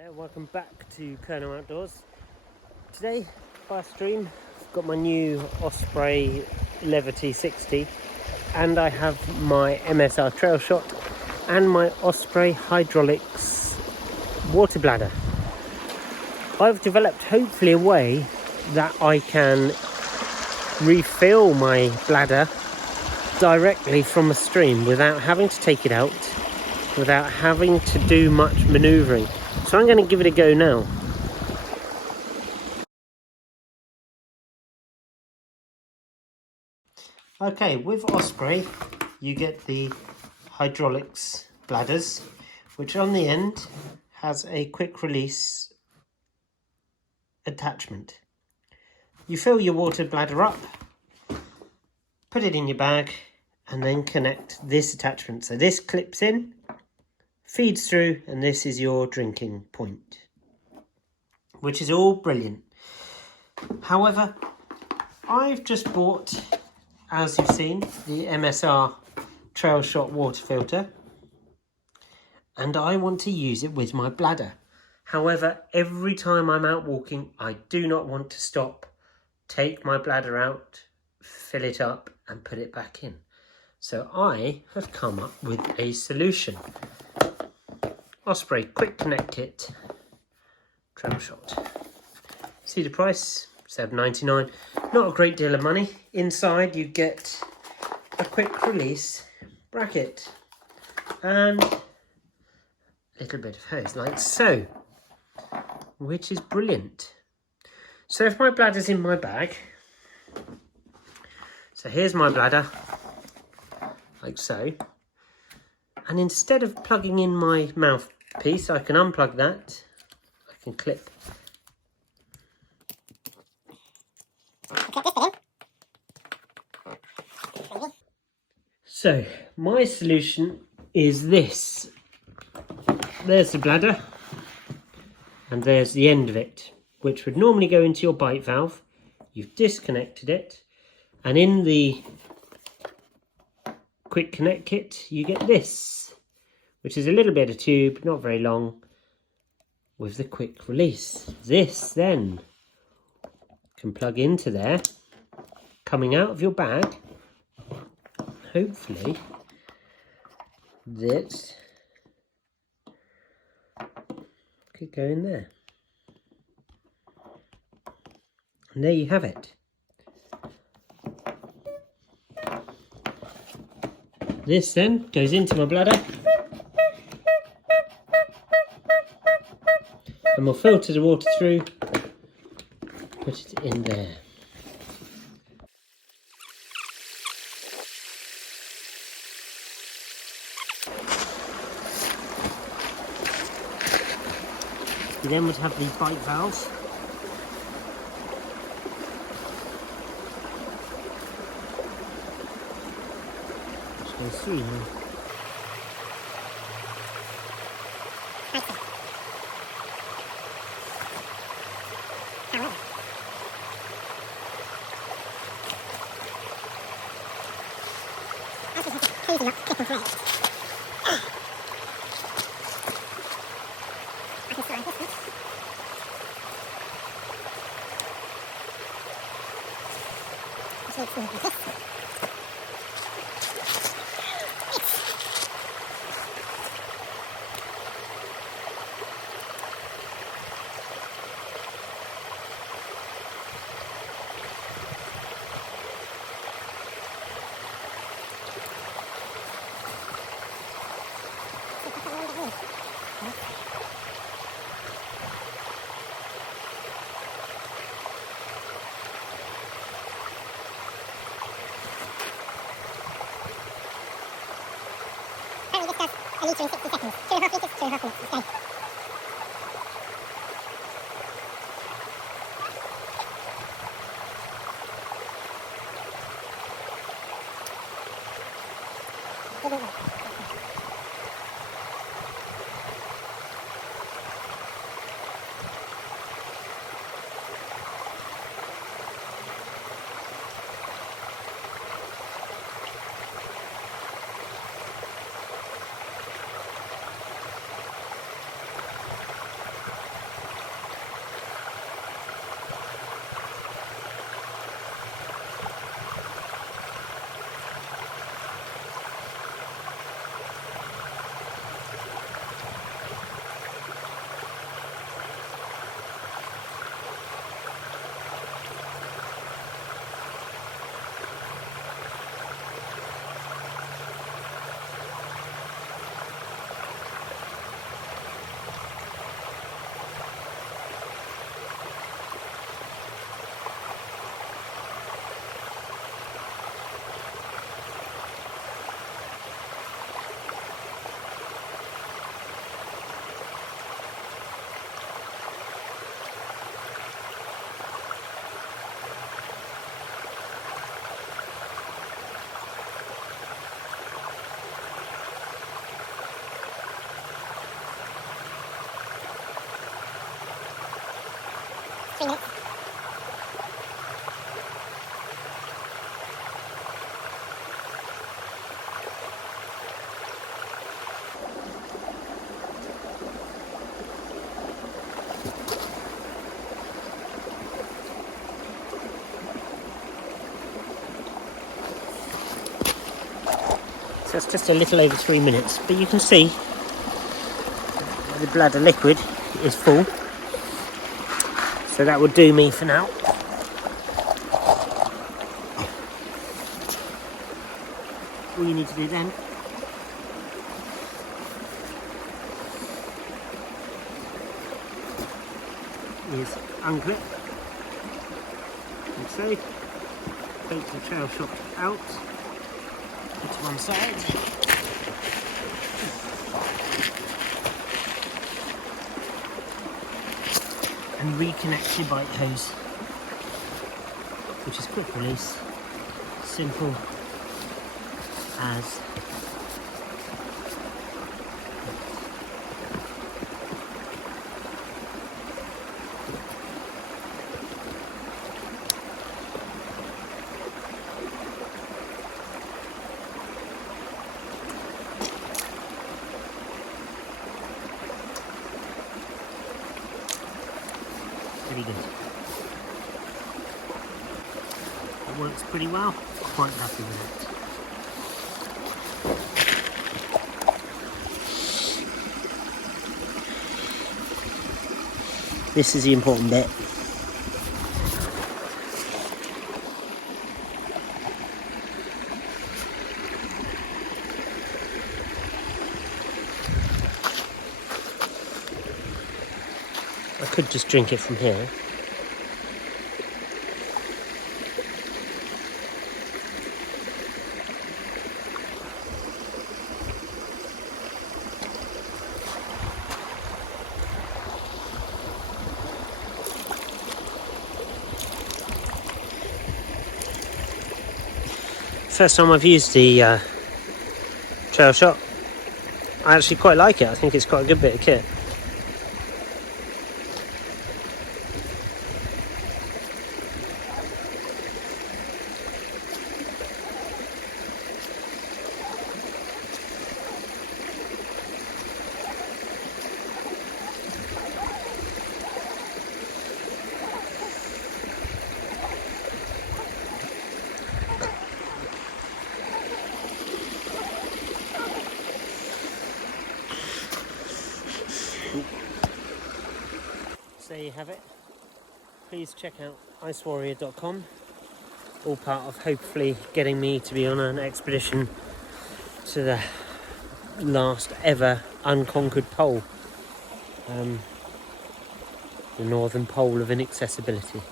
There, welcome back to Kerno Outdoors. Today, by stream, I've got my new Osprey Levity 60 and I have my MSR Trailshot and my Osprey Hydraulics water bladder. I've developed hopefully a way that I can refill my bladder directly from a stream without having to take it out, without having to do much manoeuvring. So I'm going to give it a go now. Okay, with Osprey you get the hydraulics bladders, which on the end has a quick release attachment. You fill your water bladder up, put it in your bag, and then connect this attachment. So this clips in, feeds through, and this is your drinking point, which is all brilliant. However, I've just bought, as you've seen, the MSR Trailshot water filter, and I want to use it with my bladder. However, every time I'm out walking, I do not want to stop, take my bladder out, fill it up and put it back in. So I have come up with a solution. Osprey Quick Connect Kit Trailshot. See the price? $7.99. Not a great deal of money. Inside you get a quick release bracket and a little bit of hose like so, which is brilliant. So if my bladder's in my bag, so here's my bladder like so, and instead of plugging in my mouthpiece, I can unplug that. I can clip So my solution is this. There's the bladder and there's the end of it, which would normally go into your bite valve. You've disconnected it, and in the Quick Connect Kit you get this, which is a little bit of tube, not very long, with the quick release. This then can plug into there, coming out of your bag. Hopefully that could go in there. And there you have it. This then goes into my bladder and we'll filter the water through, put it in there. You then would have the bite valves. Which goes through now. A litre in 60 seconds. 2.5 litres, 2.5 minutes. Okay. So it's just a little over 3 minutes, but you can see the bladder liquid is full. So that will do me for now. All you need to do then is unclip, and so take the trail shot out, put it one side, and reconnect your bike hose, which is quick release, simple as pretty good. It works pretty well, quite happy with it. This is the important bit. I could just drink it from here. First time I've used the trail shot. I actually quite like it. I think it's quite a good bit of kit. So there you have it. Please check out icewarrior.com. All part of hopefully getting me to be on an expedition to the last ever unconquered pole. The northern pole of inaccessibility.